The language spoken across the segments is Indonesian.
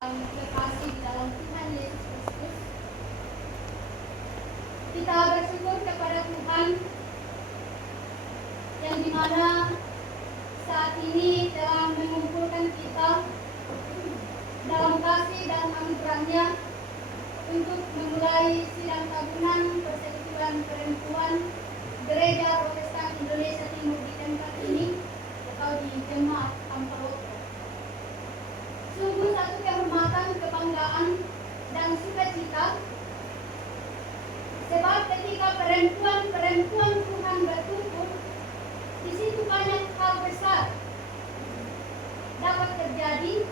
Terkasih di dalam Tuhan Yesus Kristus, kita bersyukur kepada Tuhan yang dimana saat ini telah mengumpulkan kita dalam kasih dan anugerahnya untuk memulai sidang tahunan Persekutuan Perempuan Gereja Protestan Indonesia Timur di tempat ini atau di Jemaat Ampaloto. Sungguh satu kehormatan, kebanggaan, dan sukacita, sebab ketika perempuan Tuhan berkumpul, di situ banyak hal besar dapat terjadi,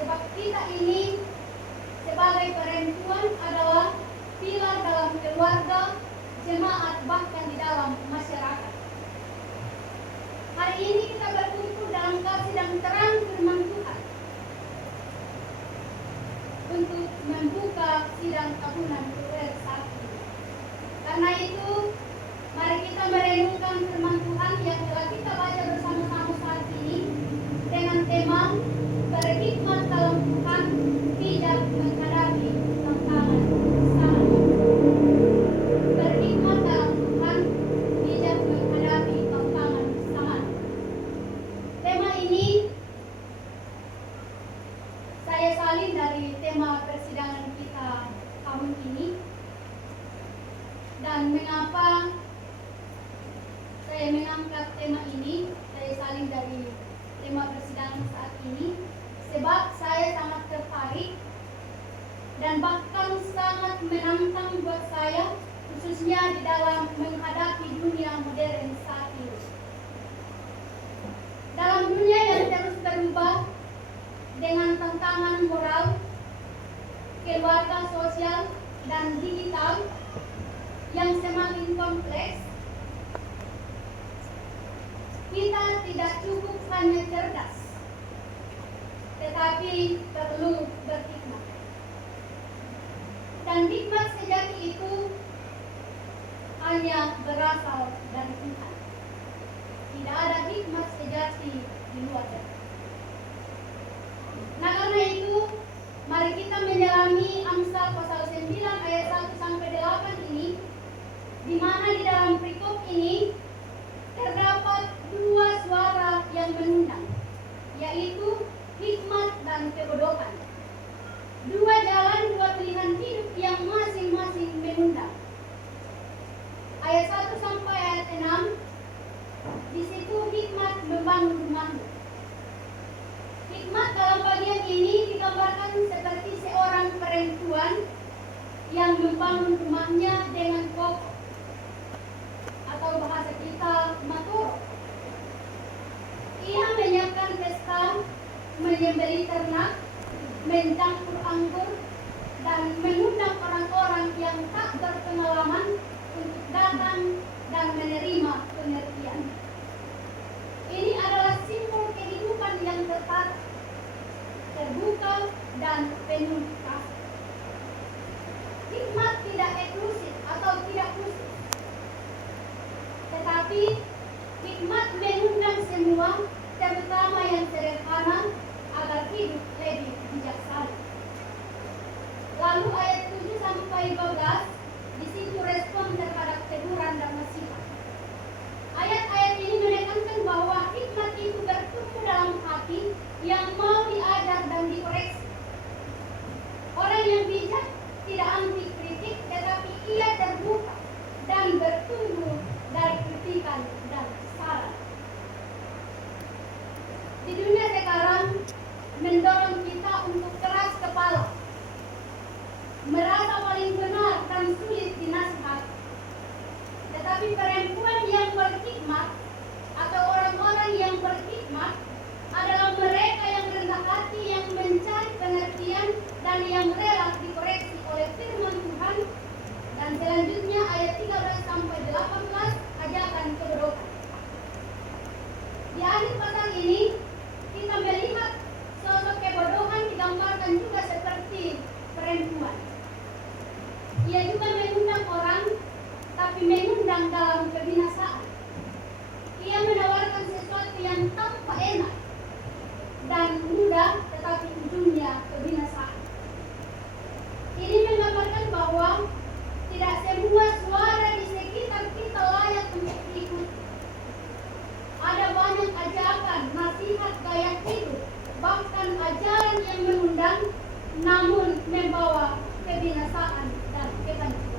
sebab kita ini sebagai perempuan adalah pilar dalam keluarga, jemaat, bahkan di dalam masyarakat. Hari ini kita berkumpul dalam kasih dan terang firman Tuhan untuk membuka sidang tahunan PUR1. Karena itu, mari kita merenungkan firman Tuhan yang telah kita baca bersama-sama saat ini dengan tema berhikmat dalam Tuhan, bijak menghadapi tantangan zaman. Berhikmat dalam Tuhan, bijak menghadapi tantangan zaman. Tema ini saya salin dari tema persidangan kita tahun ini. Dan mengapa saya mengangkat tema ini, saya salin dari tema persidangan saat ini, sebab saya sangat tertarik dan bahkan sangat menantang buat saya, khususnya di dalam menghadapi dunia modern saat ini. Dalam dunia yang terus berubah dengan tantangan moral, keluarga, sosial, dan digital yang semakin kompleks, kita tidak cukup hanya cerdas, tetapi perlu berhikmat. Dan hikmat sejati itu hanya berasal dari Tuhan. Tidak ada hikmat sejati di luar dari. Nah, karena itu, mari kita menyelami Amsal pasal 9 ayat 1 sampai 8 ini, di mana di dalam perikop ini terdapat dua suara yang menundang, yaitu hikmat dan kebodohan. Dua jalan, dua pilihan hidup yang masing-masing menundang. Ayat 1 sampai ayat 6, di situ hikmat membangun rumahmu. Hikmat dalam bagian ini digambarkan seperti seorang perempuan yang membangun rumahnya dengan kokoh, atau bahasa kita matoro. Ia menyiapkan pesta, menyembelih ternak, mencampur anggur, dan mengundang orang-orang yang tak berpengalaman untuk datang dan menerima pengertian. Ini adalah simbol kehidupan yang tetap, terbuka, dan penuh kasih. Hikmat tidak eksklusif atau tidak khusus, tetapi hikmat mengundang semua, terutama yang sederhana, agar hidup lebih bijaksana. Lalu ayat 7 sampai 12, di situ respon terhadap teguran dan nasihat. Ayat-ayat ini menekankan bahwa hikmat itu bertumbuh dalam hati yang mau diajar dan dikoreksi. Orang yang bijak tidak anti kritik, tetapi ia terbuka dan bertumbuh dari kritikan dan saran. Di dunia sekarang mendorong kita untuk keras kepala, merasa paling benar dan sulit dinasihati. Tetapi perempuan yang berhikmat atau orang-orang yang berhikmat adalah mereka yang rendah hati, yang mencari pengertian, dan yang rela dikoreksi oleh firman Tuhan. Dan selanjutnya ayat 13 sampai 18, ajakan kebodohan. Di akhir pasal ini kita melihat sosok kebodohan digambarkan juga seperti perempuan. Ia juga mengundang orang, tapi mengundang dalam kebinasaan. Ia menawarkan sesuatu yang tampak enak dan mudah, tetapi ujungnya kebinasaan. namun membawa kebinasaan dan kehancuran.